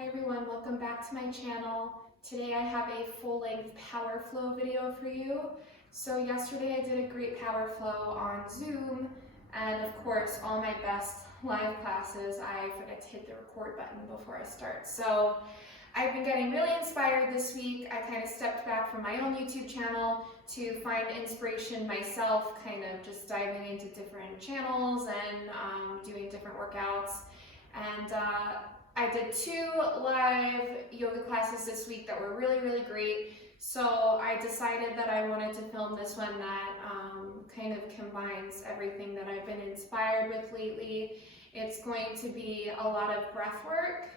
Hi everyone, welcome back to my channel. Today I have a full-length power flow video for you. So yesterday I did a great power flow on Zoom, and of course all my best live classes I forget to hit the record button before I start. So I've been getting really inspired this week. I kind of stepped back from my own YouTube channel to find inspiration myself, kind of just diving into different channels and doing different workouts. And I did 2 live yoga classes this week that were really great. So I decided that I wanted to film this one that kind of combines everything that I've been inspired with lately. It's going to be a lot of breath work,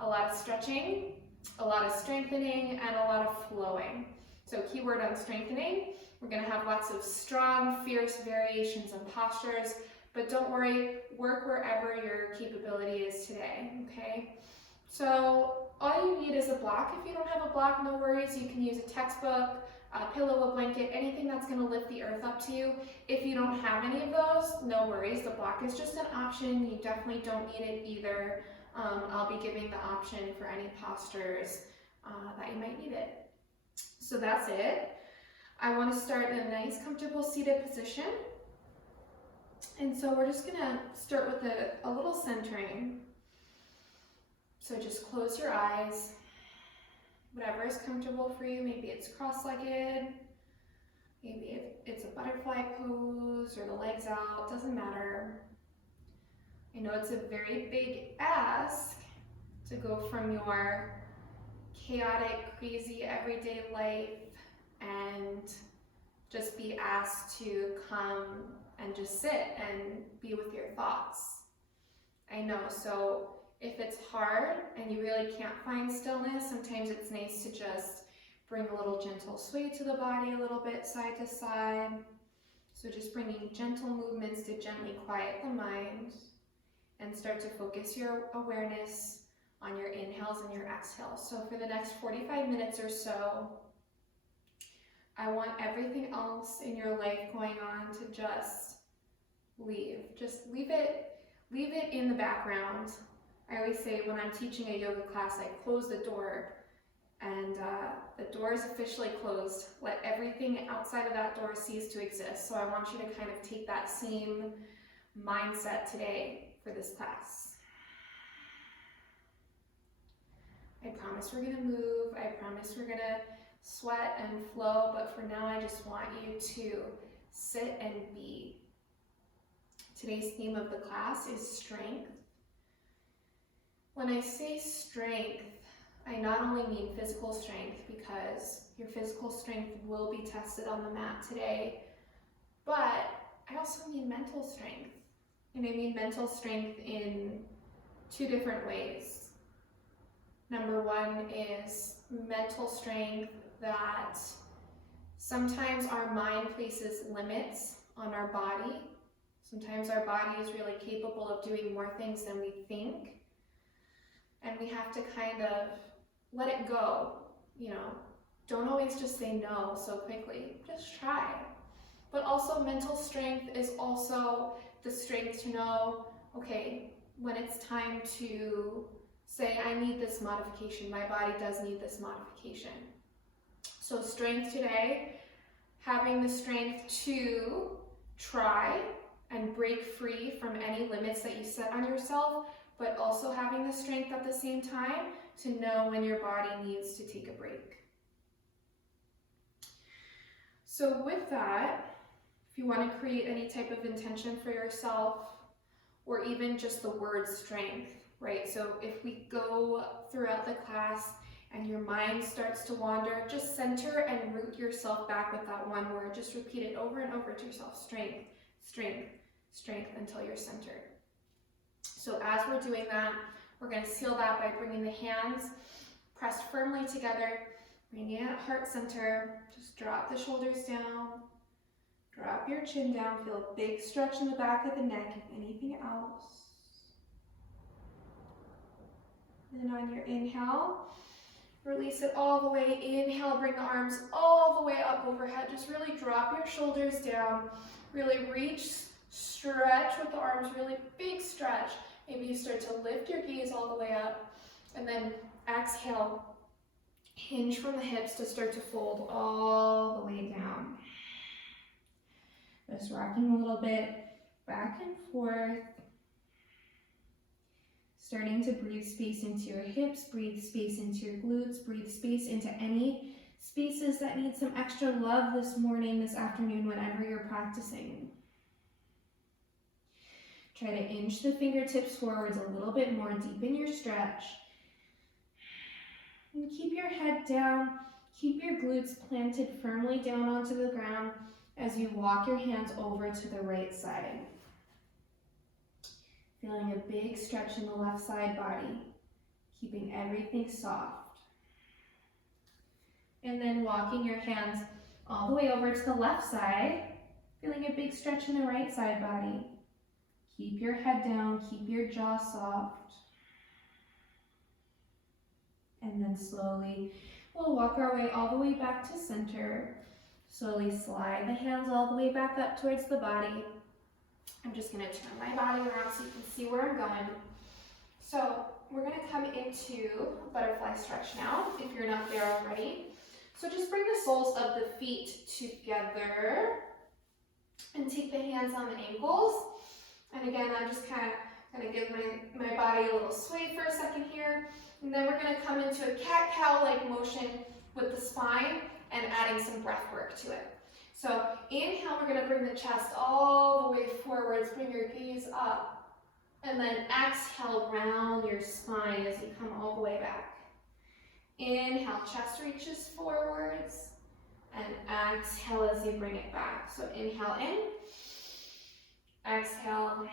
a lot of stretching, a lot of strengthening, and a lot of flowing. So keyword on strengthening, we're going to have lots of strong, fierce variations and postures. But don't worry, work wherever your capability is today, okay? So all you need is a block. If you don't have a block, no worries. You can use a textbook, a pillow, a blanket, anything that's gonna lift the earth up to you. If you don't have any of those, no worries. The block is just an option. You definitely don't need it either. I'll be giving the option for any postures that you might need it. So that's it. I wanna start in a nice, comfortable seated position. And so we're just gonna start with a little centering. So just close your eyes, whatever is comfortable for you. Maybe it's cross-legged, maybe it's a butterfly pose or the legs out, doesn't matter. I know it's a very big ask to go from your chaotic, crazy everyday life and just be asked to come and just sit and be with your thoughts. I know, so if it's hard and you really can't find stillness, sometimes it's nice to just bring a little gentle sway to the body a little bit side to side. So just bringing gentle movements to gently quiet the mind and start to focus your awareness on your inhales and your exhales. So for the next 45 minutes or so, I want everything else in your life going on to just leave. Just leave it in the background. I always say when I'm teaching a yoga class, I close the door, and the door is officially closed. Let everything outside of that door cease to exist. So I want you to kind of take that same mindset today for this class. I promise we're gonna move. I promise we're gonna sweat and flow, but for now I just want you to sit and be. Today's theme of the class is strength. When I say strength, I not only mean physical strength, because your physical strength will be tested on the mat today, but I also mean mental strength. And I mean mental strength in 2 different ways. Number 1 is mental strength that sometimes our mind places limits on our body. Sometimes our body is really capable of doing more things than we think. And we have to kind of let it go, you know. Don't always just say no so quickly, just try. But also mental strength is also the strength to know, okay, when it's time to say, I need this modification, my body does need this modification. So strength today, having the strength to try and break free from any limits that you set on yourself, but also having the strength at the same time to know when your body needs to take a break. So with that, if you want to create any type of intention for yourself, or even just the word strength, right? So if we go throughout the class and your mind starts to wander, just center and root yourself back with that one word. Just repeat it over and over to yourself. Strength, strength, strength, until you're centered. So as we're doing that, we're going to seal that by bringing the hands pressed firmly together, bringing it at heart center. Just drop the shoulders down, drop your chin down, feel a big stretch in the back of the neck, if anything else. Then on your inhale, release it all the way. Inhale, bring the arms all the way up overhead. Just really drop your shoulders down. Really reach, stretch with the arms, really big stretch. Maybe you start to lift your gaze all the way up. And then then exhale, hinge from the hips to start to fold all the way down. Just rocking a little bit back and forth. Starting to breathe space into your hips, breathe space into your glutes, breathe space into any spaces that need some extra love this morning, this afternoon, whenever you're practicing. Try to inch the fingertips forwards a little bit more, deepen your stretch. And keep your head down, keep your glutes planted firmly down onto the ground as you walk your hands over to the right side. Feeling a big stretch in the left side body, keeping everything soft. And then walking your hands all the way over to the left side, feeling a big stretch in the right side body. Keep your head down, keep your jaw soft. And then slowly, we'll walk our way all the way back to center. Slowly slide the hands all the way back up towards the body. I'm just gonna turn my body around so you can see where I'm going. So we're gonna come into a butterfly stretch now, if you're not there already. So just bring the soles of the feet together and take the hands on the ankles. And again, I'm just kind of gonna give my body a little sway for a second here. And then we're gonna come into a cat-cow-like motion with the spine and adding some breath work to it. So inhale, we're gonna bring the chest all the way forwards, bring your gaze up. And then exhale, round your spine as you come all the way back. Inhale, chest reaches forwards. And exhale as you bring it back. So inhale in, exhale.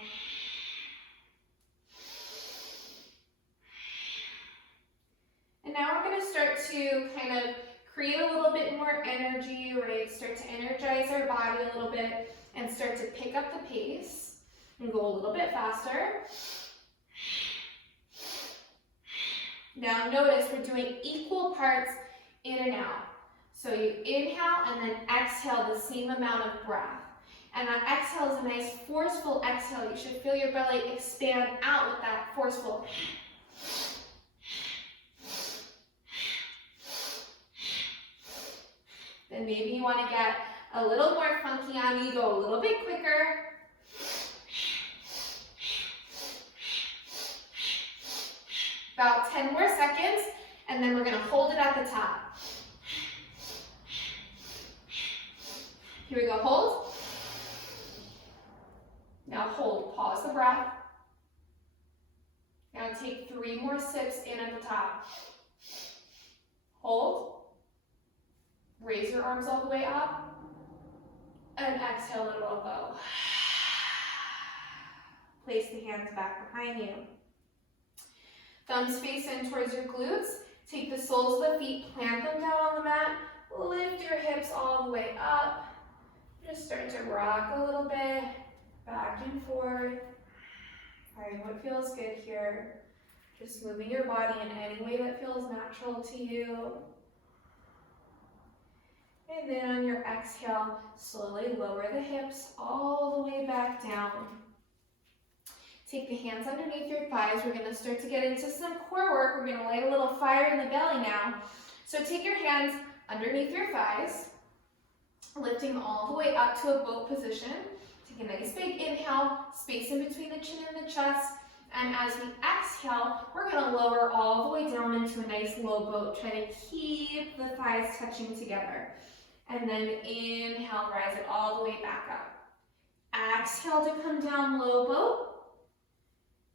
And now we're gonna start to kind of create a little bit more energy, right? Start to energize our body a little bit and start to pick up the pace and go a little bit faster. Now notice we're doing equal parts in and out. So you inhale and then exhale the same amount of breath. And that exhale is a nice forceful exhale. You should feel your belly expand out with that forceful. Then maybe you want to get a little more funky on you, go a little bit quicker. About 10 more seconds, and then we're going to hold it at the top. Here we go, hold. Now hold, pause the breath. Now take 3 more sips in at the top. Hold. Raise your arms all the way up. And exhale, let it all go. Place the hands back behind you. Thumbs face in towards your glutes. Take the soles of the feet, plant them down on the mat. Lift your hips all the way up. Just start to rock a little bit, back and forth. Find what feels good here. Just moving your body in any way that feels natural to you. And then on your exhale, slowly lower the hips all the way back down. Take the hands underneath your thighs. We're going to start to get into some core work. We're going to light a little fire in the belly now. So take your hands underneath your thighs, lifting all the way up to a boat position. Take a nice big inhale, space in between the chin and the chest. And as we exhale, we're going to lower all the way down into a nice low boat. Try to keep the thighs touching together. And then inhale, rise it all the way back up. Exhale to come down, low boat.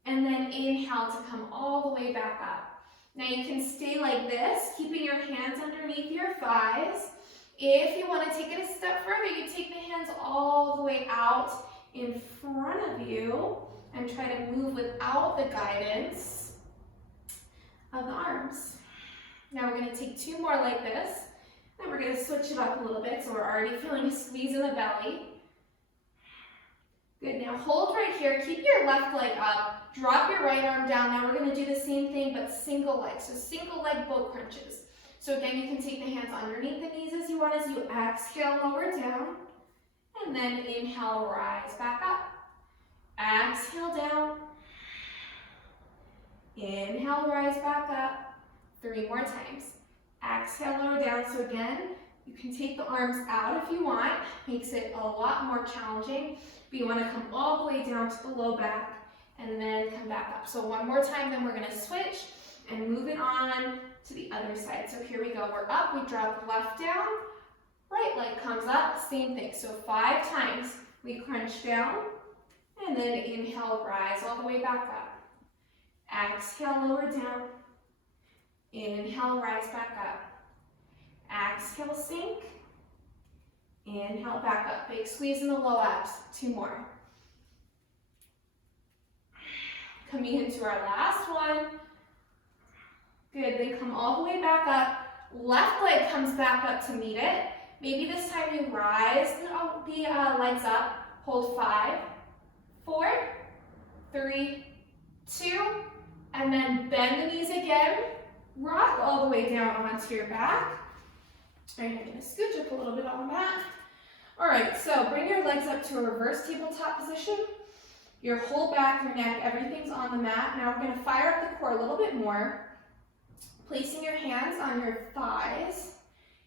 And then inhale to come all the way back up. Now you can stay like this, keeping your hands underneath your thighs. If you want to take it a step further, you take the hands all the way out in front of you and try to move without the guidance of the arms. Now we're going to take 2 more like this. Then we're going to switch it up a little bit so we're already feeling a squeeze in the belly. Good, now hold right here, keep your left leg up, drop your right arm down. Now we're going to do the same thing but single leg, so single leg boat crunches. So again, you can take the hands underneath the knees as you want as you exhale, lower down, and then inhale, rise back up. Exhale down, Inhale, rise back up. 3 more times. Exhale, lower down. So again, you can take the arms out if you want. Makes it a lot more challenging. But you want to come all the way down to the low back and then come back up. So one more time, then we're going to switch and move it on to the other side. So here we go. We're up. We drop left down. Right leg comes up. Same thing. So 5 times. We crunch down. And then inhale, rise all the way back up. Exhale, lower down. Inhale, rise back up. Exhale, sink. Inhale, back up. Big squeeze in the low abs. 2 more. Coming into our last one. Good, then come all the way back up. Left leg comes back up to meet it. Maybe this time you rise the legs up. Hold 5, 4, 3, 2, and then bend the knees again. Rock all the way down onto your back. All right, I'm gonna scooch up a little bit on that. All right, so bring your legs up to a reverse tabletop position. Your whole back, your neck, everything's on the mat. Now we're gonna fire up the core a little bit more. Placing your hands on your thighs.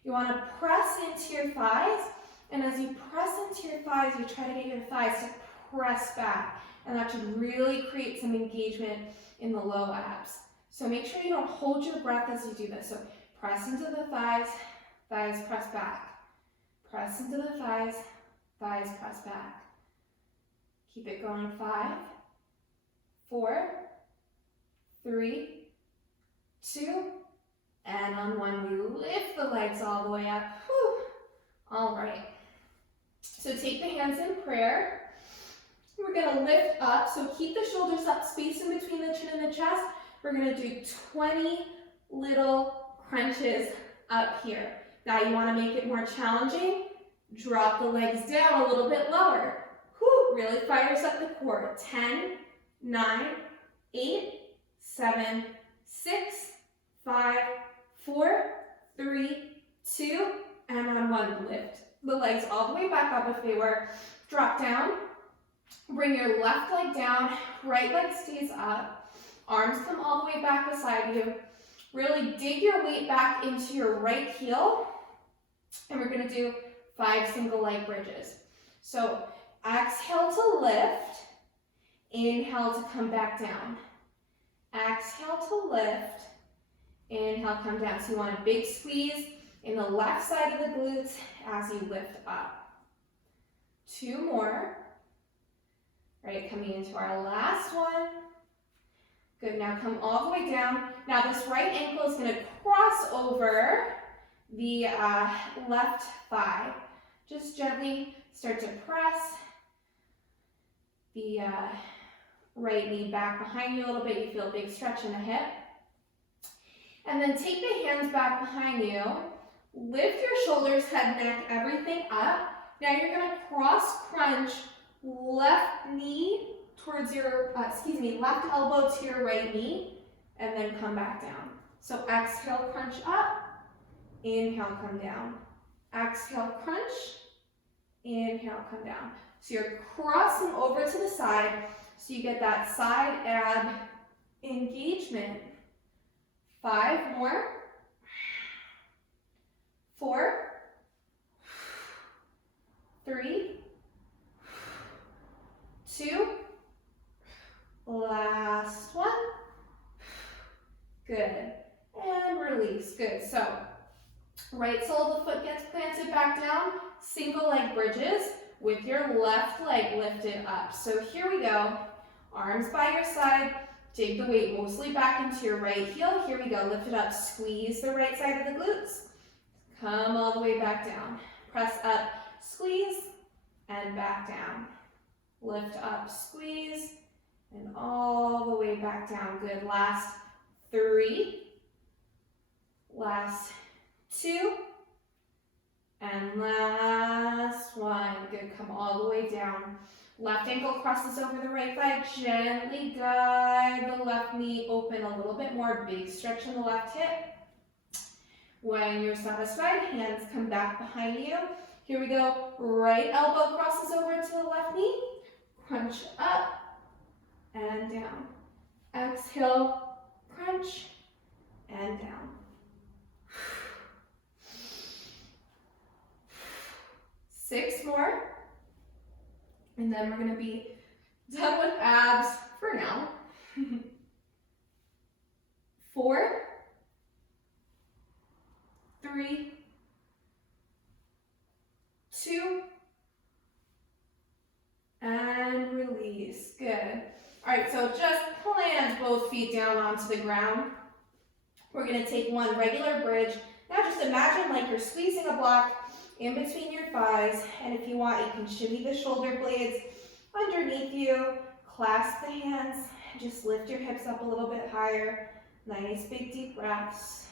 You wanna press into your thighs, and as you press into your thighs, you try to get your thighs to press back, and that should really create some engagement in the low abs. So make sure you don't hold your breath as you do this. So press into the thighs, thighs press back. Press into the thighs, thighs press back. Keep it going. 5, 4, 3, 2, and on 1, we lift the legs all the way up. Whew. All right. So take the hands in prayer. We're gonna lift up, so keep the shoulders up, space in between the chin and the chest. We're gonna do 20 little crunches up here. Now you wanna make it more challenging. Drop the legs down a little bit lower. Whew, really fires up the core. 10, 9, 8, 7, 6, 5, 4, 3, 2, and on 1, lift the legs all the way back up if they were. Drop down. Bring your left leg down, right leg stays up. Arms come all the way back beside you. Really dig your weight back into your right heel. And we're gonna do 5 single leg bridges. So exhale to lift, inhale to come back down. Exhale to lift, inhale, come down. So you want a big squeeze in the left side of the glutes as you lift up. 2 more. Right, coming into our last one. Good, now come all the way down. Now this right ankle is gonna cross over the left thigh. Just gently start to press the right knee back behind you a little bit. You feel a big stretch in the hip. And then take the hands back behind you. Lift your shoulders, head, neck, everything up. Now you're gonna cross crunch left knee towards your, left elbow to your right knee, and then come back down. So exhale, crunch up, inhale, come down. Exhale, crunch, inhale, come down. So you're crossing over to the side, so you get that side ab engagement. 5 more. 4, 3, 2, last one. Good, and release. Good. So right sole of the foot gets planted back down, single leg bridges with your left leg lifted up. So here we go, arms by your side, dig the weight mostly back into your right heel. Here we go, lift it up, squeeze the right side of the glutes. Come all the way back down. Press up, squeeze, and back down. Lift up, squeeze, and all the way back down. Good. Last 3. Last 2. And last 1. Good. Come all the way down. Left ankle crosses over the right thigh. Gently guide the left knee open a little bit more. Big stretch in the left hip. When you're satisfied, hands come back behind you. Here we go. Right elbow crosses over to the left knee. Crunch up and down. Exhale, crunch, and down. 6 more. And then we're gonna be done with abs for now. 4, 3, 2, and release. Good. All right, so just plant both feet down onto the ground. We're gonna take one regular bridge. Now just imagine like you're squeezing a block in between your thighs, and if you want, you can shimmy the shoulder blades underneath you, clasp the hands, and just lift your hips up a little bit higher. Nice big deep breaths.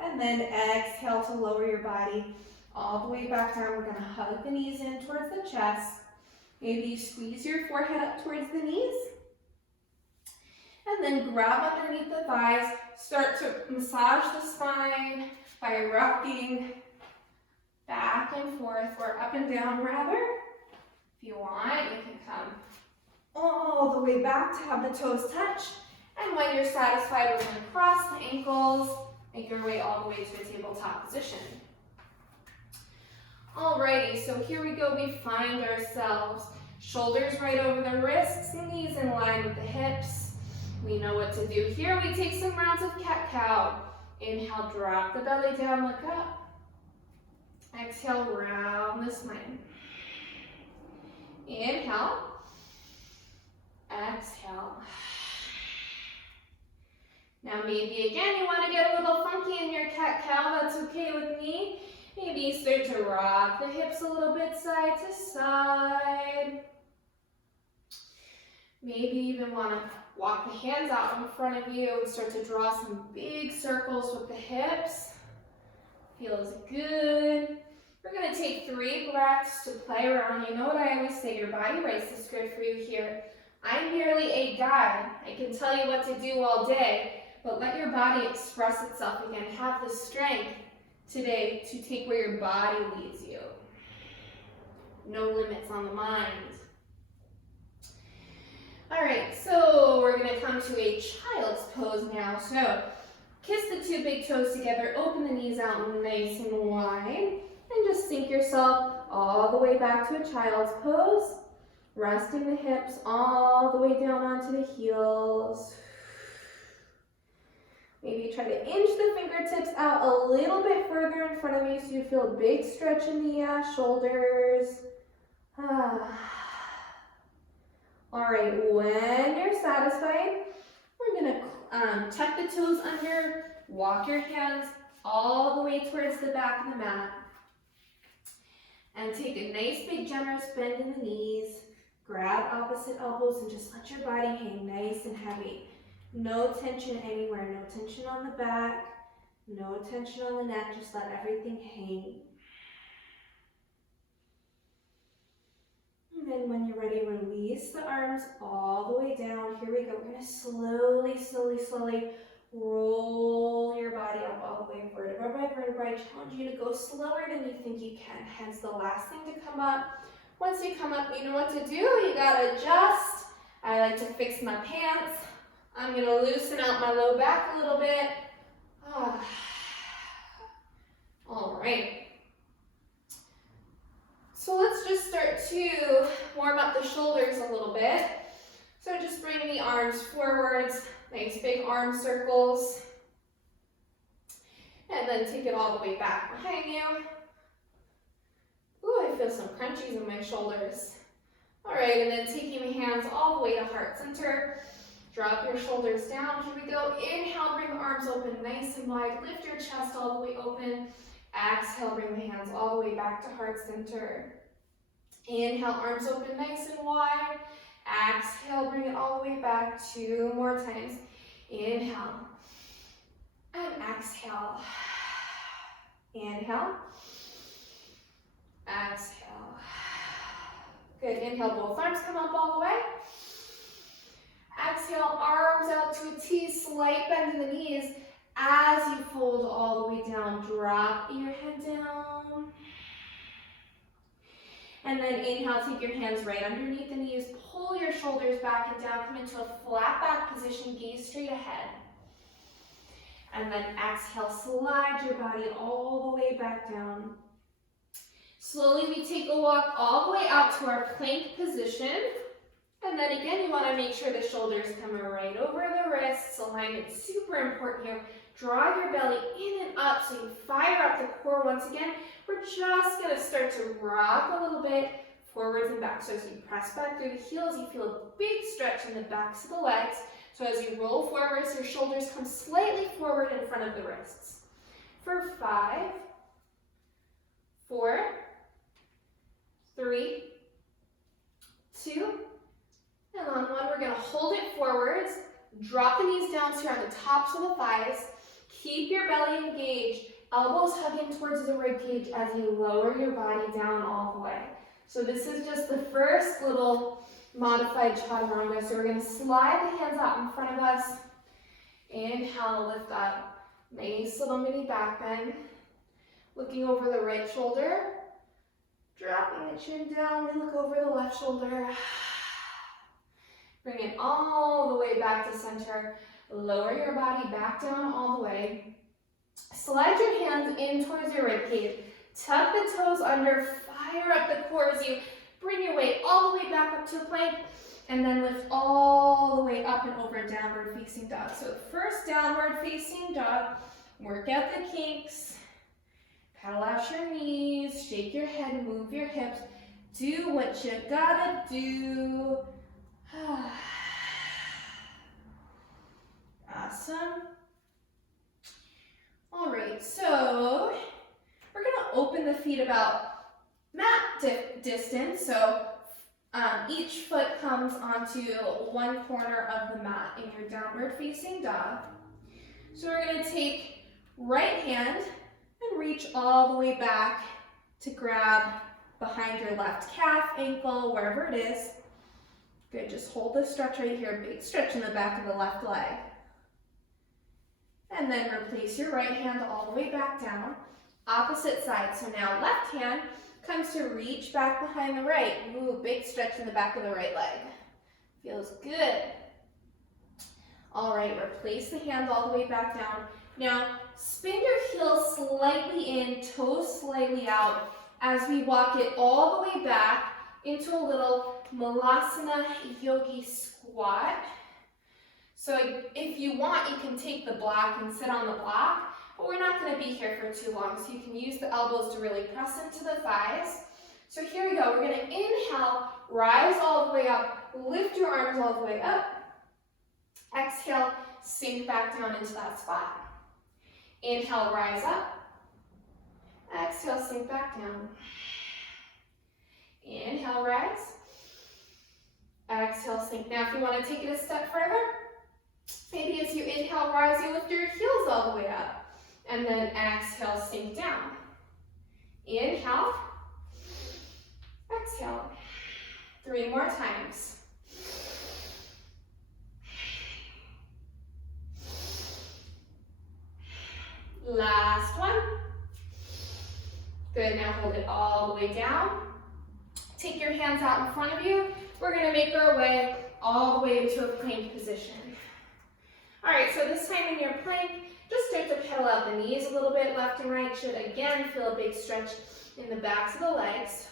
And then exhale to lower your body all the way back down. We're gonna hug the knees in towards the chest. Maybe you squeeze your forehead up towards the knees. And then grab underneath the thighs. Start to massage the spine by rocking back and forth, or up and down rather. If you want, you can come all the way back to have the toes touch. And when you're satisfied, we're going to cross the ankles, make your way all the way to a tabletop position. Alrighty, so here we go. We find ourselves shoulders right over the wrists, knees in line with the hips. We know what to do here. We take some rounds of cat-cow. Inhale, drop the belly down, look up. Exhale, round the spine. Inhale. Exhale. Now maybe again you want to get a little funky in your cat-cow. That's okay with me. Maybe you start to rock the hips a little bit side to side. Maybe you even want to walk the hands out in front of you and start to draw some big circles with the hips. Feels good. We're going to take 3 breaths to play around. You know what I always say, your body writes the script for you here. I'm merely a guide. I can tell you what to do all day, but let your body express itself again. Have the strength today to take where your body leads you. No limits on the mind. All right, so we're going to come to a child's pose now. So kiss the 2 big toes together, open the knees out nice and wide, and just sink yourself all the way back to a child's pose, resting the hips all the way down onto the heels. Maybe try to inch the fingertips out a little bit further in front of you so you feel a big stretch in the shoulders. All right, when you're satisfied, we're going to tuck the toes under, walk your hands all the way towards the back of the mat, and take a nice big generous bend in the knees. Grab opposite elbows and just let your body hang nice and heavy. No tension anywhere, no tension on the back, no tension on the neck, just let everything hang. And then when you're ready, release the arms all the way down. Here we go. We're going to slowly roll your body up all the way vertebra by vertebra. I challenge you to go slower than you think you can. Hence the last thing to come up. Once you come up, you know what to do. You got to adjust. I like to fix my pants. I'm going to loosen out my low back a little bit. All right. So let's just start to warm up the shoulders a little bit. So just bring the arms forwards, nice big arm circles. And then take it all the way back behind you. Ooh, I feel some crunchies in my shoulders. All right, and then taking the hands all the way to heart center. Drop your shoulders down. Here we go. Inhale, bring the arms open nice and wide. Lift your chest all the way open. Exhale, bring the hands all the way back to heart center. Inhale, arms open nice and wide. Exhale, bring it all the way back. 2 more times. Inhale. And exhale. Inhale. Exhale. Good. Inhale, both arms come up all the way. Exhale, arms out to a T, slight bend in the knees. As you fold all the way down, drop your head down. And then inhale, take your hands right underneath the knees, pull your shoulders back and down, come into a flat back position, gaze straight ahead. And then exhale, slide your body all the way back down. Slowly we take a walk all the way out to our plank position. And then again, you want to make sure the shoulders come right over the wrists. Alignment super important here. Draw your belly in and up so you fire up the core once again. We're just going to start to rock a little bit forwards and back. So as you press back through the heels, you feel a big stretch in the backs of the legs. So as you roll forwards, your shoulders come slightly forward in front of the wrists. For 5, 4, 3, 2, and on 1, we're going to hold it forwards. Drop the knees down so you're on the tops of the thighs. Keep your belly engaged. Elbows hugging towards the ribcage as you lower your body down all the way. So this is just the first little modified chaturanga. So we're going to slide the hands out in front of us. Inhale, lift up. Nice little mini back bend. Looking over the right shoulder. Dropping the chin down. We look over the left shoulder. Bring it all the way back to center. Lower your body back down all the way. Slide your hands in towards your ribcage. Tuck the toes under. Fire up the core as you bring your weight all the way back up to a plank. And then lift all the way up and over downward facing dog. So first downward facing dog. Work out the kinks. Paddle out your knees. Shake your head. Move your hips. Do what you gotta do. Awesome. All right, so we're going to open the feet about mat distance. So each foot comes onto one corner of the mat in your downward facing dog. So we're going to take right hand and reach all the way back to grab behind your left calf, ankle, wherever it is. Good, just hold this stretch right here, big stretch in the back of the left leg. And then replace your right hand all the way back down. Opposite side, so now left hand comes to reach back behind the right. Ooh, big stretch in the back of the right leg. Feels good. All right, replace the hand all the way back down. Now, spin your heels slightly in, toes slightly out, as we walk it all the way back into a little Malasana Yogi squat. So if you want, you can take the block and sit on the block, but we're not going to be here for too long, so you can use the elbows to really press into the thighs. So here we go. We're going to inhale, rise all the way up, lift your arms all the way up. Exhale, sink back down into that spot. Inhale, rise up. Exhale, sink back down. Inhale, rise. Exhale, sink. Now if you want to take it a step further, maybe as you inhale, rise, you lift your heels all the way up. And then exhale, sink down. Inhale. Exhale. 3 more times. Last one. Good, now hold it all the way down. Take your hands out in front of you. We're going to make our way all the way into a plank position. All right, so this time in your plank, just start to pedal out the knees a little bit, left and right. Should again feel a big stretch in the backs of the legs.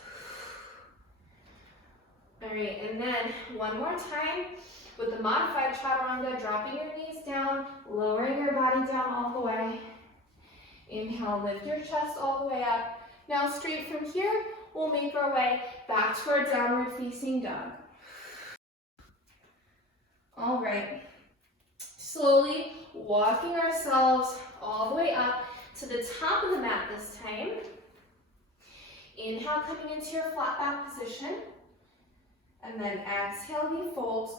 All right, and then one more time with the modified chaturanga, dropping your knees down, lowering your body down all the way. Inhale, lift your chest all the way up. Now straight from here, we'll make our way back to our downward facing dog. All right, slowly walking ourselves all the way up to the top of the mat this time. Inhale, coming into your flat back position. And then exhale, we fold.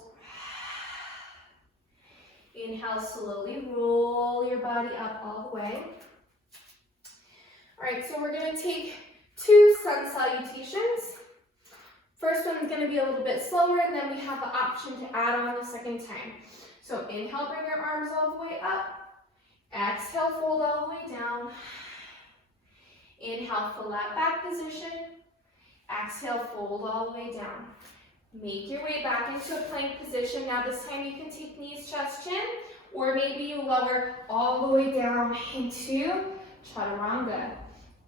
Inhale, slowly roll your body up all the way. All right, so we're going to take 2 sun salutations. First one's going to be a little bit slower, and then we have the option to add on the second time. So inhale, bring your arms all the way up. Exhale, fold all the way down. Inhale, flat back position. Exhale, fold all the way down. Make your way back into a plank position. Now this time you can take knees, chest, chin, or maybe you lower all the way down into chaturanga.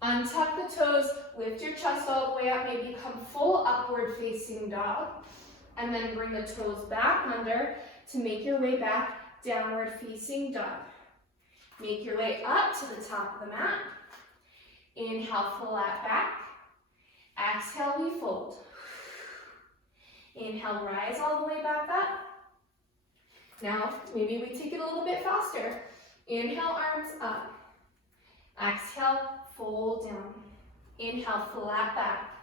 Untuck the toes, lift your chest all the way up, maybe come full upward facing dog, and then bring the toes back under to make your way back downward facing dog. Make your way up to the top of the mat. Inhale, flat back. Exhale, we fold. Inhale, rise all the way back up. Now, maybe we take it a little bit faster. Inhale, arms up. Exhale, fold down. Inhale, flat back.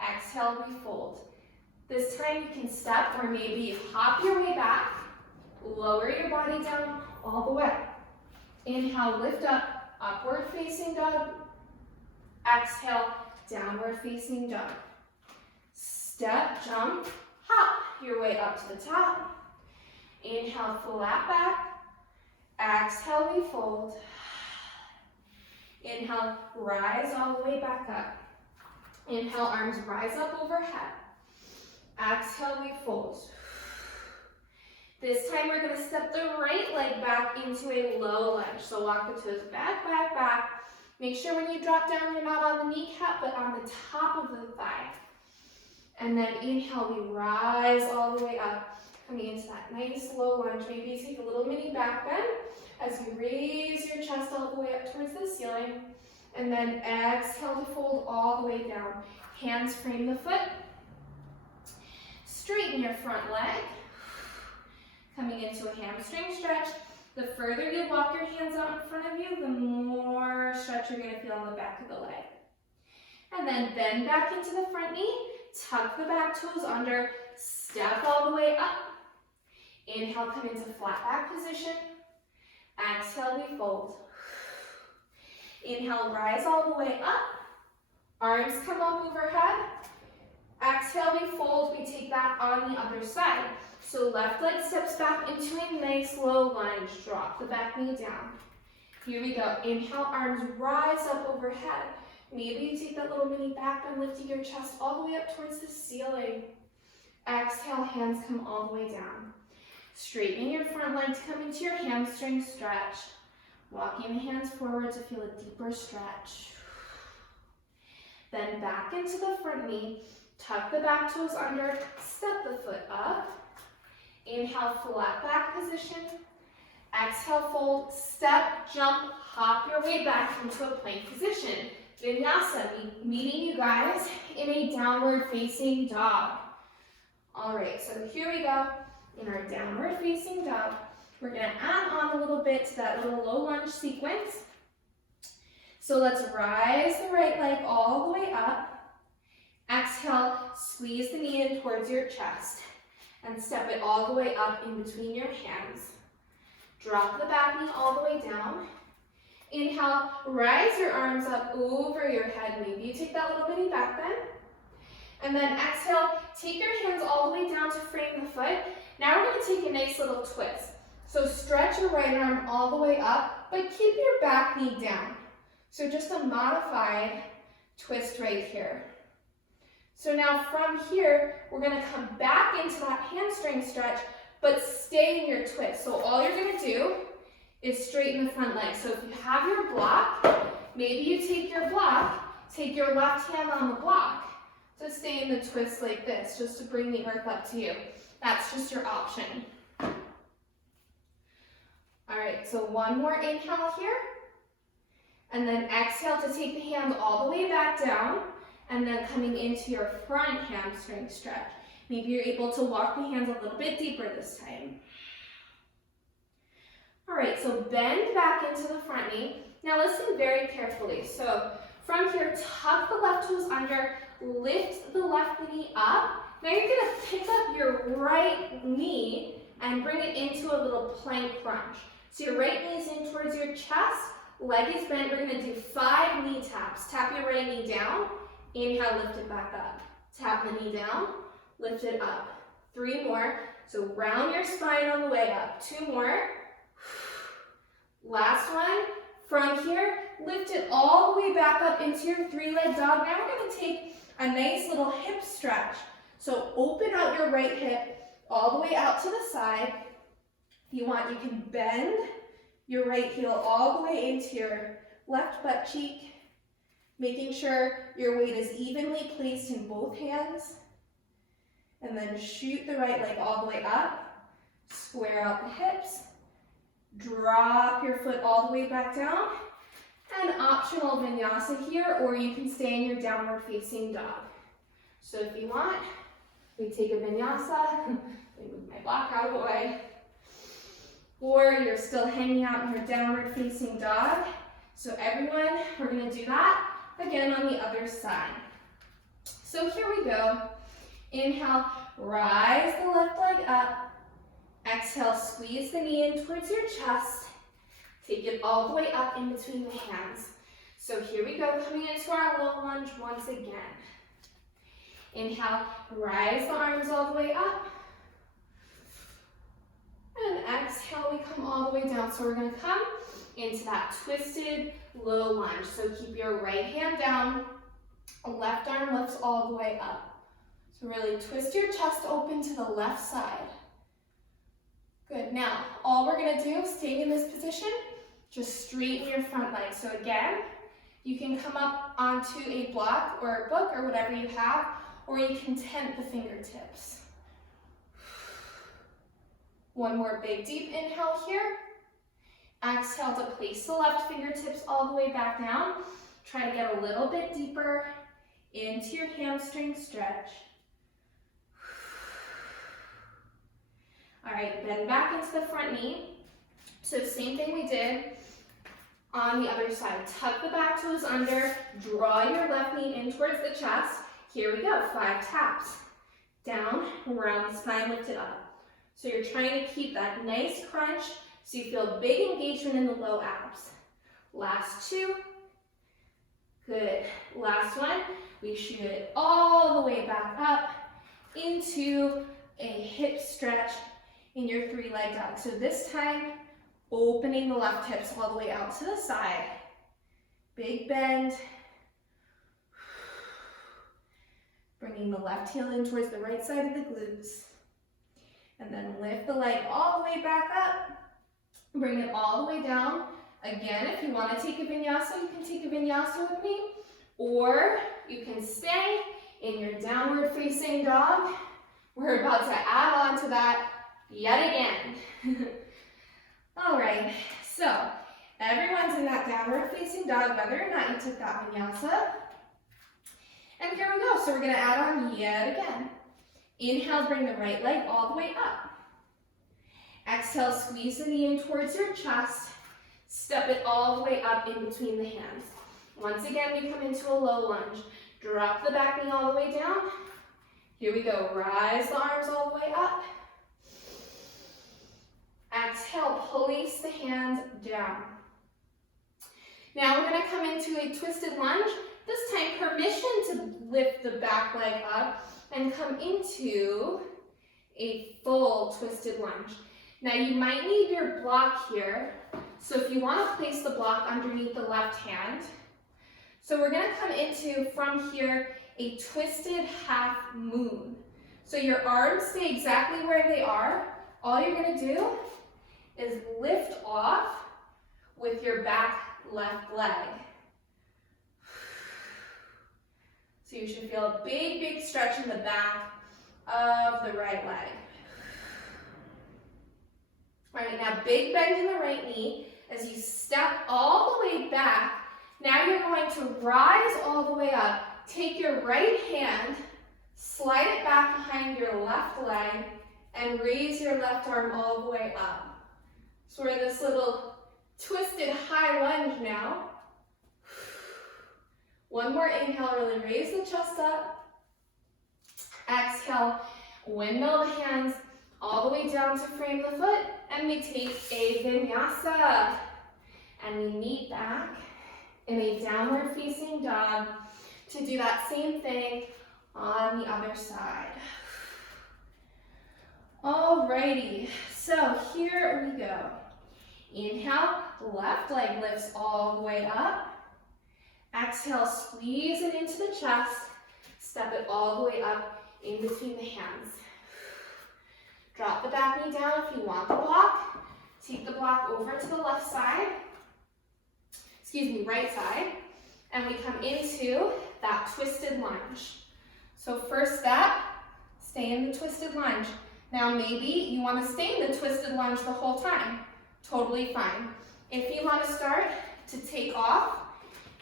Exhale, we fold. This time you can step or maybe hop your way back. Lower your body down all the way. Inhale, lift up, upward facing dog. Exhale, downward facing dog. Step, jump, hop your way up to the top. Inhale, flat back. Exhale, we fold. Inhale, rise all the way back up. Inhale, arms rise up overhead. Exhale, we fold. This time we're going to step the right leg back into a low lunge. So walk the toes back, back, back. Make sure when you drop down, you're not on the kneecap, but on the top of the thigh. And then inhale, we rise all the way up, coming into that nice low lunge. Maybe you take a little mini back bend as you raise your chest all the way up towards the ceiling. And then exhale to fold all the way down. Hands frame the foot. Straighten your front leg. Coming into a hamstring stretch. The further you walk your hands out in front of you, the more stretch you're going to feel on the back of the leg. And then bend back into the front knee. Tuck the back toes under. Step all the way up. Inhale, come into flat back position. Exhale, we fold. Inhale, rise all the way up. Arms come up overhead. Exhale, we fold. We take that on the other side. So left leg steps back into a nice low lunge. Drop the back knee down. Here we go. Inhale, arms rise up overhead. Maybe you take that little mini back bend, lifting your chest all the way up towards the ceiling. Exhale, hands come all the way down. Straightening your front leg to come into your hamstring stretch. Walking the hands forward to feel a deeper stretch. Then back into the front knee. Tuck the back toes under. Step the foot up. Inhale, flat back position. Exhale, fold, step, jump, hop your way back into a plank position. Vinyasa, meeting you guys in a downward facing dog. All right, so here we go. In our downward facing dog, we're gonna add on a little bit to that little low lunge sequence. So let's rise the right leg all the way up. Exhale, squeeze the knee in towards your chest and step it all the way up in between your hands. Drop the back knee all the way down. Inhale, rise your arms up over your head. Maybe you take that little mini back bend. And then exhale, take your hands all the way down to frame the foot. Now we're going to take a nice little twist. So stretch your right arm all the way up, but keep your back knee down. So just a modified twist right here. So now from here, we're going to come back into that hamstring stretch, but stay in your twist. So all you're going to do is straighten the front leg. So if you have your block, maybe you take your block, take your left hand on the block to stay in the twist like this, just to bring the earth up to you. That's just your option. All right, so one more inhale here. And then exhale to take the hands all the way back down. And then coming into your front hamstring stretch. Maybe you're able to walk the hands a little bit deeper this time. All right, so bend back into the front knee. Now listen very carefully. So from here, tuck the left toes under, lift the left knee up. Now you're gonna pick up your right knee and bring it into a little plank crunch. So your right knee is in towards your chest, leg is bent. We're gonna do 5 knee taps. Tap your right knee down. Inhale, lift it back up. Tap the knee down, lift it up. 3 more. So round your spine on the way up. 2 more. Last one. From here, lift it all the way back up into your 3-leg dog. Now we're going to take a nice little hip stretch. So open out your right hip all the way out to the side. If you want, you can bend your right heel all the way into your left butt cheek, making sure your weight is evenly placed in both hands. And then shoot the right leg all the way up, square out the hips, drop your foot all the way back down, and optional vinyasa here, or you can stay in your downward facing dog. So if you want, we take a vinyasa, let me move my block out of the way, or you're still hanging out in your downward facing dog. So everyone, we're gonna do that again on the other side. So here we go. Inhale, rise the left leg up. Exhale, squeeze the knee in towards your chest. Take it all the way up in between the hands. So here we go, coming into our low lunge once again. Inhale, rise the arms all the way up. And exhale, we come all the way down. So we're gonna come into that twisted low lunge. So keep your right hand down, left arm lifts all the way up. So really twist your chest open to the left side. Good, now all we're gonna do, staying in this position, just straighten your front leg. So again, you can come up onto a block or a book or whatever you have, or you can tent the fingertips. One more big deep inhale here. Exhale to place the left fingertips all the way back down. Try to get a little bit deeper into your hamstring stretch. All right, bend back into the front knee. So same thing we did on the other side. Tuck the back toes under, draw your left knee in towards the chest. Here we go, 5 taps. Down, around the spine, lift it up. So you're trying to keep that nice crunch so you feel big engagement in the low abs. Last 2. Good. Last one. We shoot it all the way back up into a hip stretch in your 3-leg dog. So this time, opening the left hips all the way out to the side. Big bend. Bringing the left heel in towards the right side of the glutes. And then lift the leg all the way back up. Bring it all the way down. Again, if you want to take a vinyasa, you can take a vinyasa with me. Or you can stay in your downward facing dog. We're about to add on to that yet again. All right, so everyone's in that downward facing dog, whether or not you took that vinyasa. And here we go, so we're gonna add on yet again. Inhale, bring the right leg all the way up. Exhale, squeeze the knee in towards your chest. Step it all the way up in between the hands. Once again, we come into a low lunge. Drop the back knee all the way down. Here we go, rise the arms all the way up. Exhale, place the hands down. Now we're gonna come into a twisted lunge. This time, permission to lift the back leg up and come into a full twisted lunge. Now you might need your block here. So if you want to place the block underneath the left hand. So we're going to come into, from here, a twisted half moon. So your arms stay exactly where they are. All you're going to do is lift off with your back left leg. So you should feel a big, big stretch in the back of the right leg. All right, now big bend in the right knee as you step all the way back. Now you're going to rise all the way up. Take your right hand, slide it back behind your left leg, and raise your left arm all the way up. So we're in this little twisted high lunge now. One more inhale, really raise the chest up. Exhale, windmill the hands all the way down to frame the foot, and we take a vinyasa. And we meet back in a downward facing dog to do that same thing on the other side. Alrighty, so here we go. Inhale, left leg lifts all the way up. Exhale, squeeze it into the chest. Step it all the way up in between the hands. Drop the back knee down if you want the block. Take the block over to the left side, right side, and we come into that twisted lunge. So first step, stay in the twisted lunge. Now maybe you want to stay in the twisted lunge the whole time. Totally fine. If you want to start to take off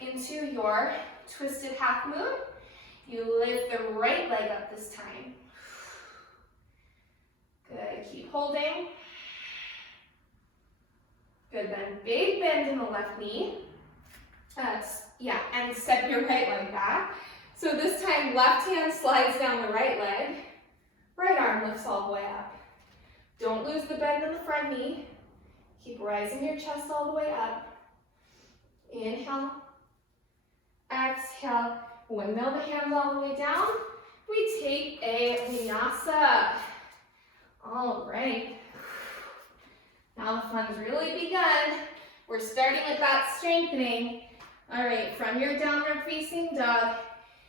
into your twisted half moon, you lift the right leg up this time. Good, keep holding. Good, then big bend in the left knee. And step your right leg back. So this time, left hand slides down the right leg. Right arm lifts all the way up. Don't lose the bend in the front knee. Keep rising your chest all the way up. Inhale. Exhale. Windmill the hands all the way down. We take a vinyasa. All right. Now the fun's really begun. We're starting with that strengthening. All right, from your downward facing dog,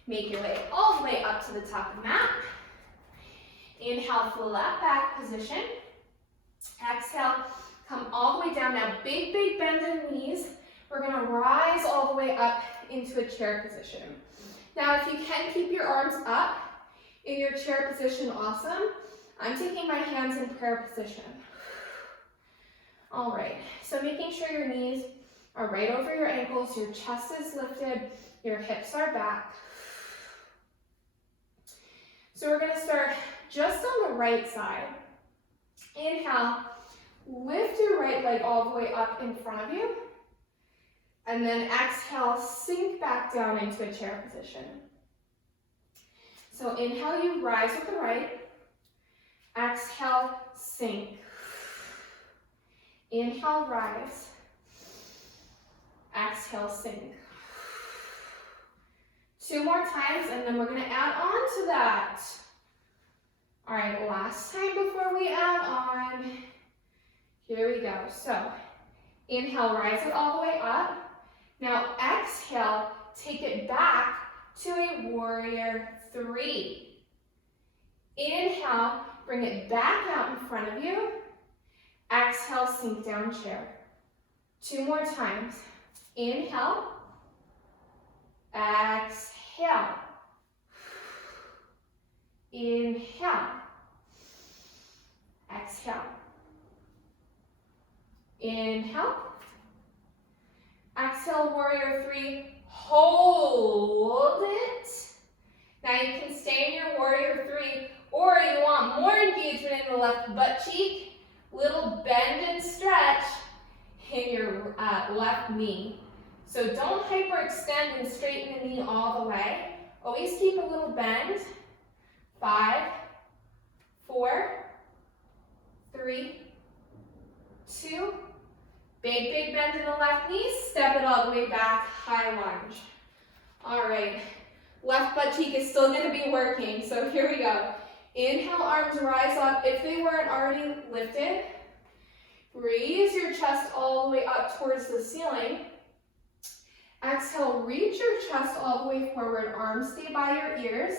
make your way all the way up to the top of the mat. Inhale, flat back position. Exhale, come all the way down. Now big bend in the knees. We're gonna rise all the way up into a chair position. Now if you can keep your arms up in your chair position, awesome. I'm taking my hands in prayer position. All right, so making sure your knees are right over your ankles, your chest is lifted, your hips are back. So we're gonna start just on the right side. Inhale, lift your right leg all the way up in front of you. And then exhale, sink back down into a chair position. So inhale, you rise with the right. Exhale, sink. Inhale, rise. Exhale, sink. 2 more times, and then we're gonna add on to that. All right, last time before we add on. Here we go. So inhale, rise it all the way up. Now exhale, take it back to a warrior 3. Inhale, bring it back out in front of you. Exhale, sink down chair. 2 more times. Inhale. Exhale. Inhale. Exhale. Inhale. Exhale, warrior 3. Hold it. Now you can stay in your warrior 3, or you want more engagement in the left butt cheek. Little bend and stretch in your left knee. So don't hyperextend and straighten the knee all the way. Always keep a little bend. 5, 4, 3, 2. Big bend in the left knee. Step it all the way back. High lunge. All right. Left butt cheek is still going to be working. So here we go. Inhale, arms rise up. If they weren't already lifted, raise your chest all the way up towards the ceiling. Exhale, reach your chest all the way forward. Arms stay by your ears.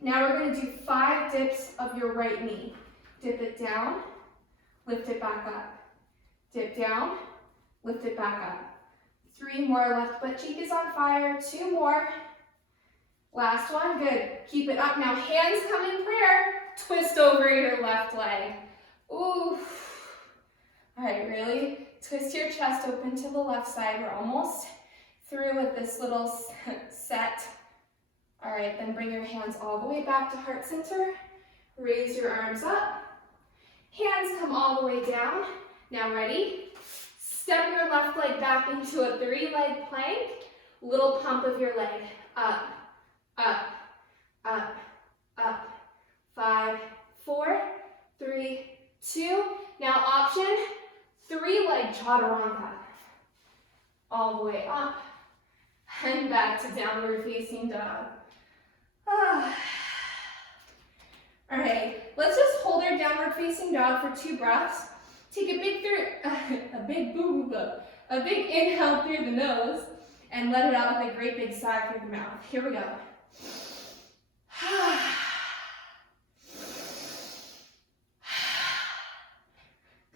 Now we're going to do 5 dips of your right knee. Dip it down, lift it back up. Dip down, lift it back up. 3 more, left butt cheek is on fire. 2 more. Last one, good. Keep it up. Now hands come in prayer. Twist over your left leg. Ooh. All right, really twist your chest open to the left side. We're almost through with this little set. All right, then bring your hands all the way back to heart center. Raise your arms up. Hands come all the way down. Now ready? Step your left leg back into a 3-leg plank. Little pump of your leg. Up, up, up, up. 5, 4, 3, 2. Now option, 3-leg chaturanga. All the way up and back to downward facing dog. All right, let's just hold our downward facing dog for 2 breaths. Take a big inhale through the nose and let it out with a great big sigh through the mouth. Here we go.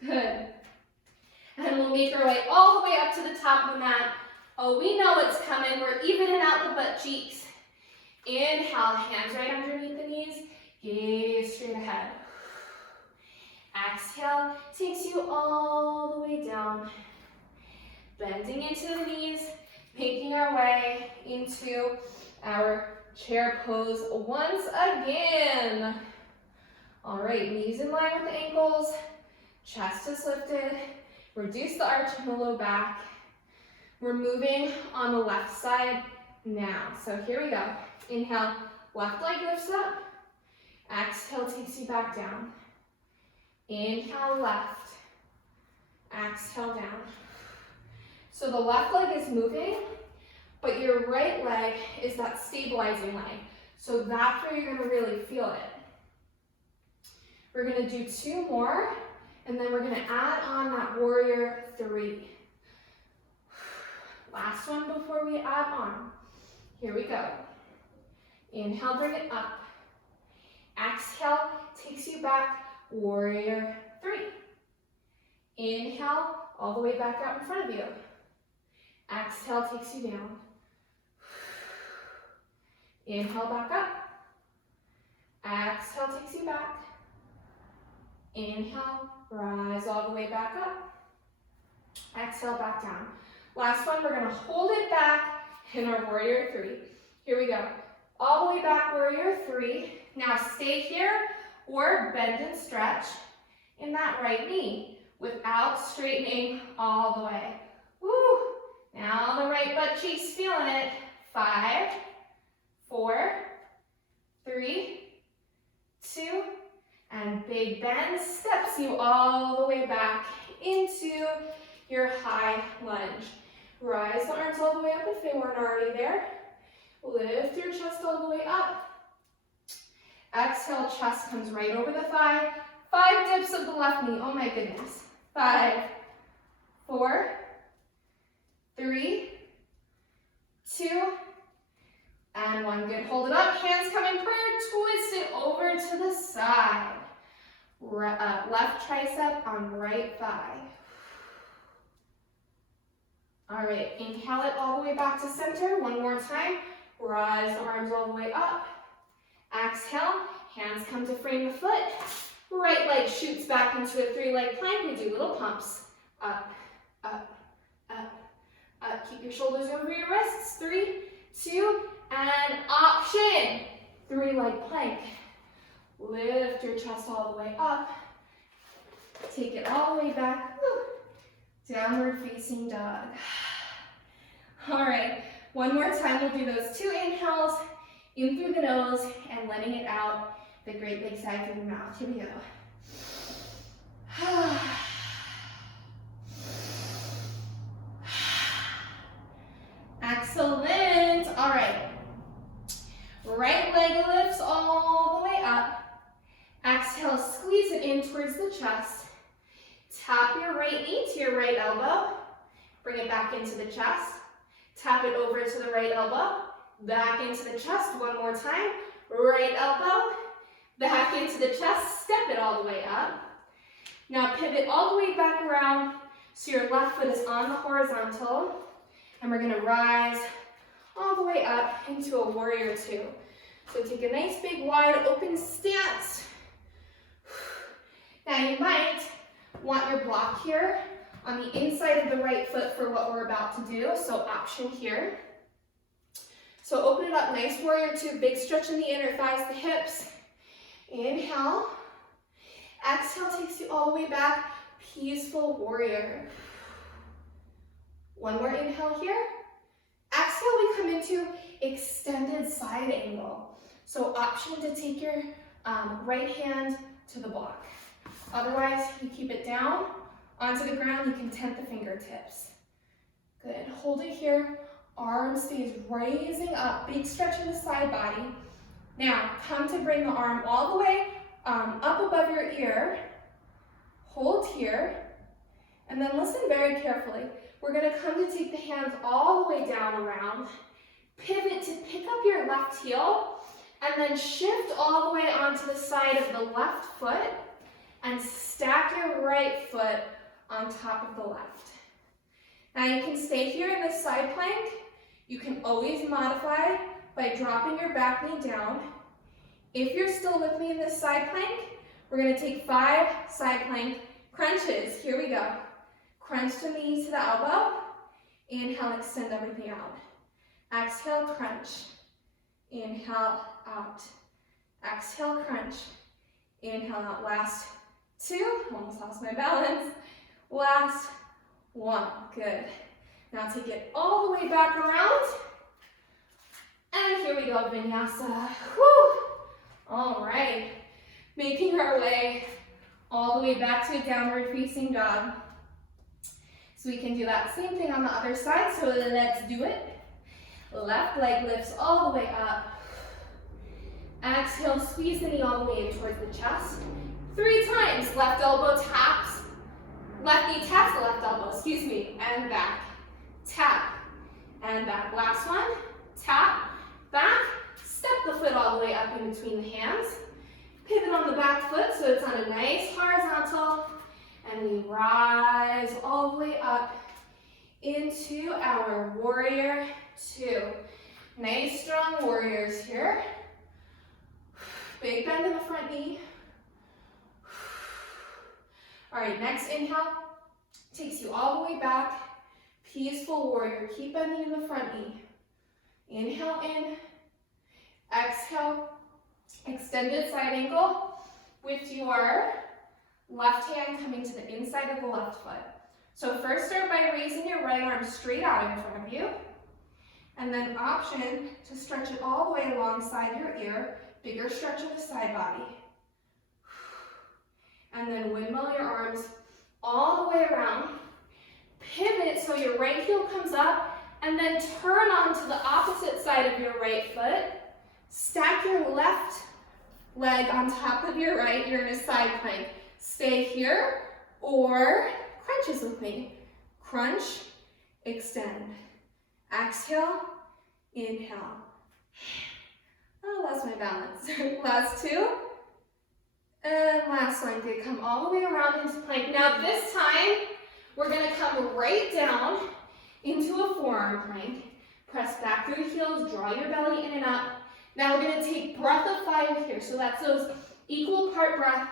Good. And we'll make our way all the way up to the top of the mat. Oh, we know what's coming. We're evening out the butt cheeks. Inhale, hands right underneath the knees. Gaze straight ahead. Exhale takes you all the way down. Bending into the knees, making our way into our chair pose once again. All right, knees in line with the ankles, chest is lifted. Reduce the arch in the low back. We're moving on the left side now. So here we go. Inhale, left leg lifts up. Exhale takes you back down. Inhale, left. Exhale, down. So the left leg is moving, but your right leg is that stabilizing leg. So that's where you're gonna really feel it. We're gonna do 2 more, and then we're gonna add on that warrior 3. Last one before we add on. Here we go. Inhale, bring it up. Exhale, takes you back, warrior 3. Inhale, all the way back out in front of you. Exhale, takes you down. Inhale, back up. Exhale, takes you back. Inhale, rise all the way back up. Exhale, back down. Last one, we're gonna hold it back in our warrior 3. Here we go. All the way back, warrior 3. Now stay here or bend and stretch in that right knee without straightening all the way. Woo! Now the right butt cheek's feeling it. 5, 4, 3, 2, and big bend steps you all the way back into your high lunge. Rise the arms all the way up if they weren't already there. Lift your chest all the way up. Exhale, chest comes right over the thigh. 5 dips of the left knee. Oh my goodness. 5, 4, 3, 2, and 1. Good. Hold it up. Hands come in prayer. Twist it over to the side. Left tricep on right thigh. All right. Inhale it all the way back to center. 1 more time. Rise the arms all the way up. Exhale. Hands come to frame the foot. Right leg shoots back into a 3-leg plank. We do little pumps. Up, up, up, up. Keep your shoulders over your wrists. 3, 2, and option. 3-leg plank. Lift your chest all the way up. Take it all the way back. Woo. Downward facing dog. All right. 1 more time. We'll do those 2 inhales in through the nose and letting it out the great big sigh through the mouth. Here we go. Excellent. All right. Right leg lifts all the way up. Exhale, squeeze it in towards the chest. Tap your right knee to your right elbow. Bring it back into the chest. Tap it over to the right elbow. Back into the chest. 1 more time. Right elbow. Back into the chest. Step it all the way up. Now pivot all the way back around so your left foot is on the horizontal. And we're going to rise all the way up into a warrior 2. So take a nice big wide open stance. Now you might want your block here on the inside of the right foot for what we're about to do. So option here. So open it up, nice warrior 2, big stretch in the inner thighs, the hips. Inhale. Exhale takes you all the way back, peaceful warrior. 1 more inhale here. Exhale, we come into extended side angle. So option to take your right hand to the block. Otherwise, you keep it down onto the ground. You can tent the fingertips. Good. Hold it here. Arm stays raising up. Big stretch in the side body. Now, come to bring the arm all the way up above your ear. Hold here. And then listen very carefully. We're going to come to take the hands all the way down around. Pivot to pick up your left heel And then shift all the way onto the side of the left foot and stack your right foot on top of the left. Now you can stay here in this side plank. You can always modify by dropping your back knee down. If you're still with me in this side plank, we're going to take 5 side plank crunches. Here we go. Crunch the knees to the elbow. Inhale, extend everything out. Exhale, crunch. Inhale, out. Exhale, crunch. Inhale, out. Last 2. Almost lost my balance. Last 1. Good. Now take it all the way back around. And here we go, vinyasa. Whew. All right. Making our way all the way back to a downward facing dog. So we can do that same thing on the other side. So let's do it. Left leg lifts all the way up. Exhale, squeeze the knee all the way in towards the chest. 3 times. Left elbow taps. Left knee taps the left elbow, excuse me. And back. Tap. And back. Last one. Tap. Back. Step the foot all the way up in between the hands. Pivot on the back foot so it's on a nice horizontal. And we rise all the way up into our warrior 2. Nice strong warriors here. Big bend in the front knee. All right, next inhale takes you all the way back. Peaceful warrior. Keep bending in the front knee. Inhale in. Exhale. Extended side ankle with your left hand coming to the inside of the left foot. So first start by raising your right arm straight out in front of you. And then option to stretch it all the way alongside your ear. Bigger stretch of the side body. And then windmill your arms all the way around. Pivot so your right heel comes up and then turn onto the opposite side of your right foot. Stack your left leg on top of your right. You're in a side plank. Stay here or crunches with me. Crunch, extend. Exhale, inhale. Oh, lost my balance. Last 2. And last one. Good. Come all the way around into plank. Now this time, we're going to come right down into a forearm plank. Press back through the heels. Draw your belly in and up. Now we're going to take breath of fire here. So that's those equal part breath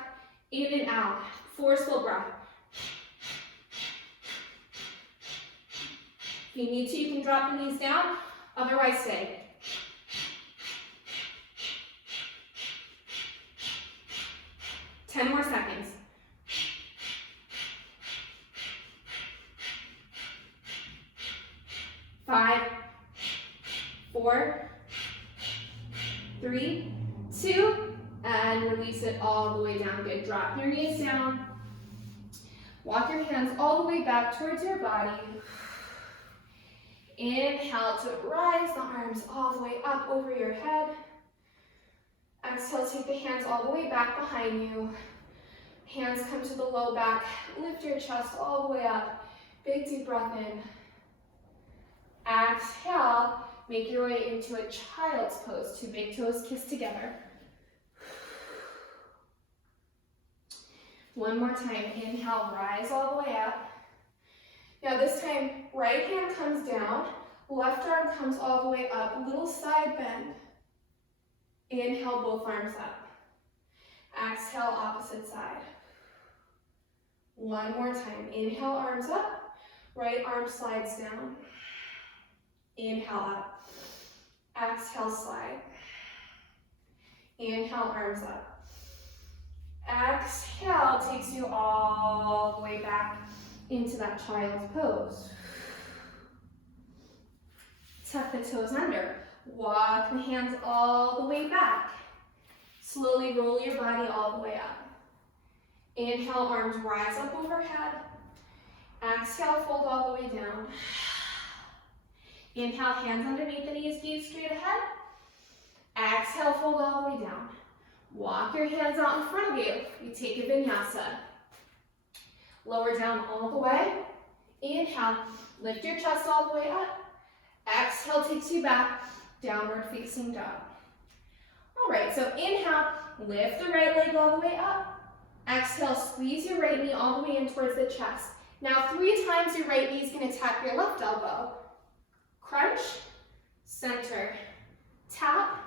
in and out. Forceful breath. If you need to, you can drop the knees down. Otherwise, stay. Ten more seconds. 5, 4, 3, 2, and release it all the way down. Good. Drop your knees down. Walk your hands all the way back towards your body. Inhale to rise the arms all the way up over your head. Exhale, take the hands all the way back behind you. Hands come to the low back. Lift your chest all the way up. Big deep breath in. Exhale, make your way into a child's pose. 2 big toes kiss together. One more time. Inhale, rise all the way up. Now this time, right hand comes down, left arm comes all the way up, little side bend. Inhale, both arms up. Exhale, opposite side. One more time. Inhale, arms up. Right arm slides down. Inhale, up. Exhale, slide. Inhale, arms up. Exhale takes you all the way back into that child's pose. Tuck the toes under. Walk the hands all the way back. Slowly roll your body all the way up. Inhale, arms rise up overhead. Exhale, fold all the way down. Inhale, hands underneath the knees, gaze straight ahead. Exhale, fold all the way down. Walk your hands out in front of you. You take a vinyasa. Lower down all the way. Inhale, lift your chest all the way up. Exhale takes you back, downward facing dog. All right, so inhale, lift the right leg all the way up. Exhale, squeeze your right knee all the way in towards the chest. Now 3 times your right knee is going to tap your left elbow. Crunch, center, tap,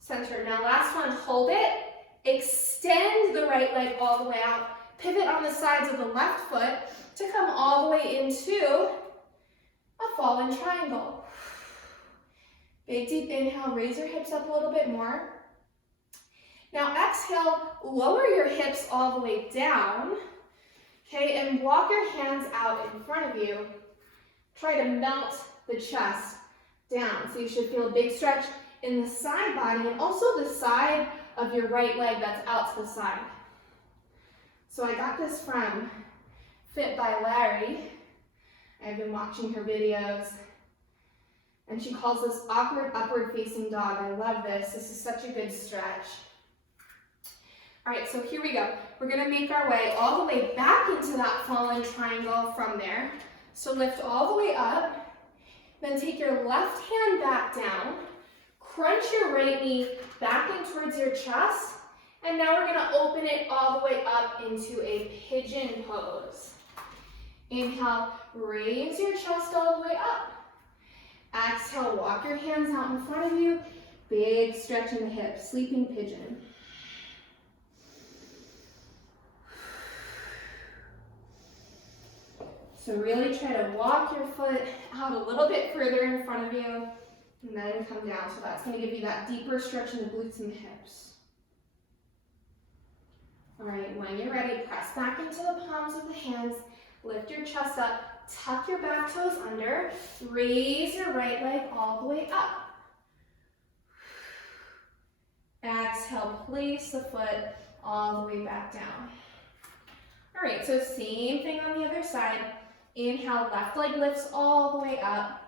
center. Now last one, hold it. Extend the right leg all the way out. Pivot on the sides of the left foot to come all the way into a fallen triangle. Big deep inhale, raise your hips up a little bit more. Now exhale, lower your hips all the way down, okay, and walk your hands out in front of you. Try to melt the chest down. So you should feel a big stretch in the side body and also the side of your right leg that's out to the side. So I got this from Fit by Larry. I've been watching her videos. And she calls this awkward upward facing dog. I love this. This is such a good stretch. All right, so here we go. We're gonna make our way all the way back into that fallen triangle from there. So lift all the way up, then take your left hand back down, crunch your right knee back in towards your chest, and now we're gonna open it all the way up into a pigeon pose. Inhale, raise your chest all the way up. Exhale, walk your hands out in front of you. Big stretch in the hips, sleeping pigeon. So really try to walk your foot out a little bit further in front of you and then come down. So that's going to give you that deeper stretch in the glutes and the hips. All right, when you're ready, press back into the palms of the hands, lift your chest up, tuck your back toes under, raise your right leg all the way up. Exhale, place the foot all the way back down. All right, so same thing on the other side. Inhale, left leg lifts all the way up.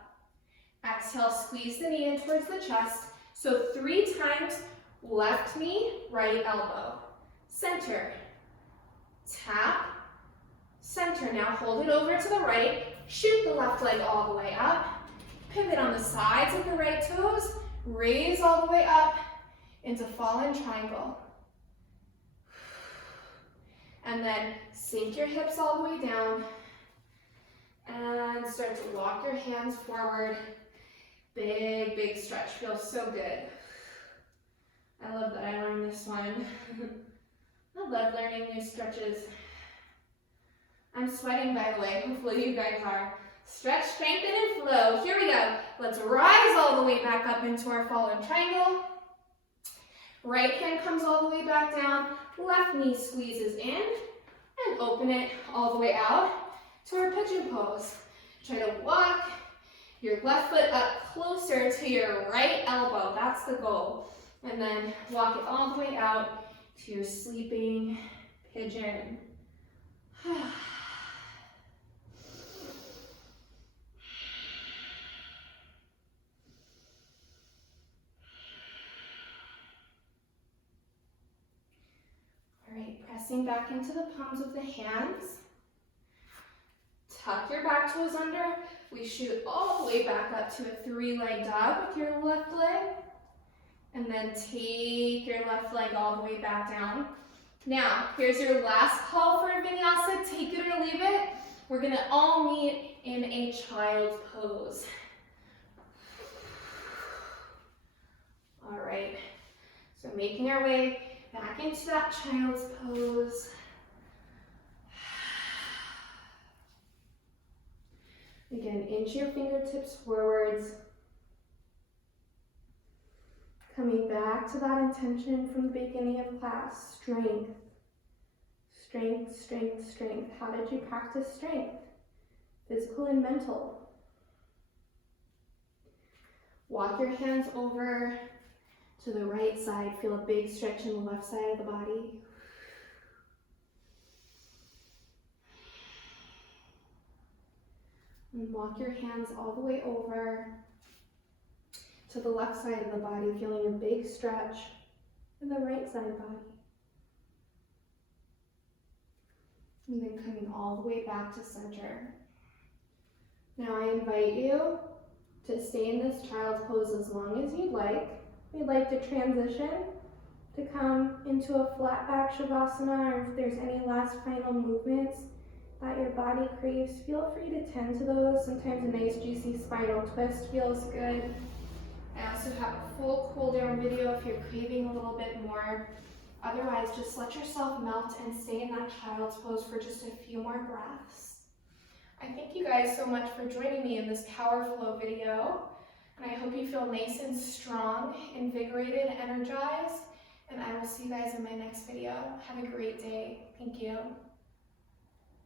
Exhale, squeeze the knee in towards the chest. So 3 times, left knee, right elbow. Center, tap, center. Now hold it over to the right. Shoot the left leg all the way up. Pivot on the sides of the right toes. Raise all the way up into fallen triangle. And then sink your hips all the way down. And start to walk your hands forward. Big, big stretch. Feels so good. I love that I learned this one. I love learning new stretches. I'm sweating, by the way. Hopefully you guys are. Stretch, strengthen, and flow. Here we go. Let's rise all the way back up into our fallen triangle. Right hand comes all the way back down. Left knee squeezes in. And open it all the way out to our pigeon pose. Try to walk your left foot up closer to your right elbow. That's the goal. And then walk it all the way out to your sleeping pigeon. All right, pressing back into the palms of the hands. Tuck your back toes under. We shoot all the way back up to a 3-leg dog with your left leg. And then take your left leg all the way back down. Now, here's your last call for a vinyasa. Take it or leave it. We're gonna all meet in a child's pose. All right, so making our way back into that child's pose. Again, inch your fingertips forwards. Coming back to that intention from the beginning of class, strength. Strength, strength, strength. How did you practice strength? Physical and mental. Walk your hands over to the right side. Feel a big stretch in the left side of the body. And walk your hands all the way over to the left side of the body, feeling a big stretch in the right side body. And then coming all the way back to center. Now I invite you to stay in this child's pose as long as you'd like. We'd like to transition to come into a flat back Shavasana, or if there's any last final movements that your body craves, feel free to tend to those. Sometimes a nice juicy spinal twist feels good. I also have a full cool down video if you're craving a little bit more. Otherwise, just let yourself melt and stay in that child's pose for just a few more breaths. I thank you guys so much for joining me in this power flow video. And I hope you feel nice and strong, invigorated, energized. And I will see you guys in my next video. Have a great day. Thank you.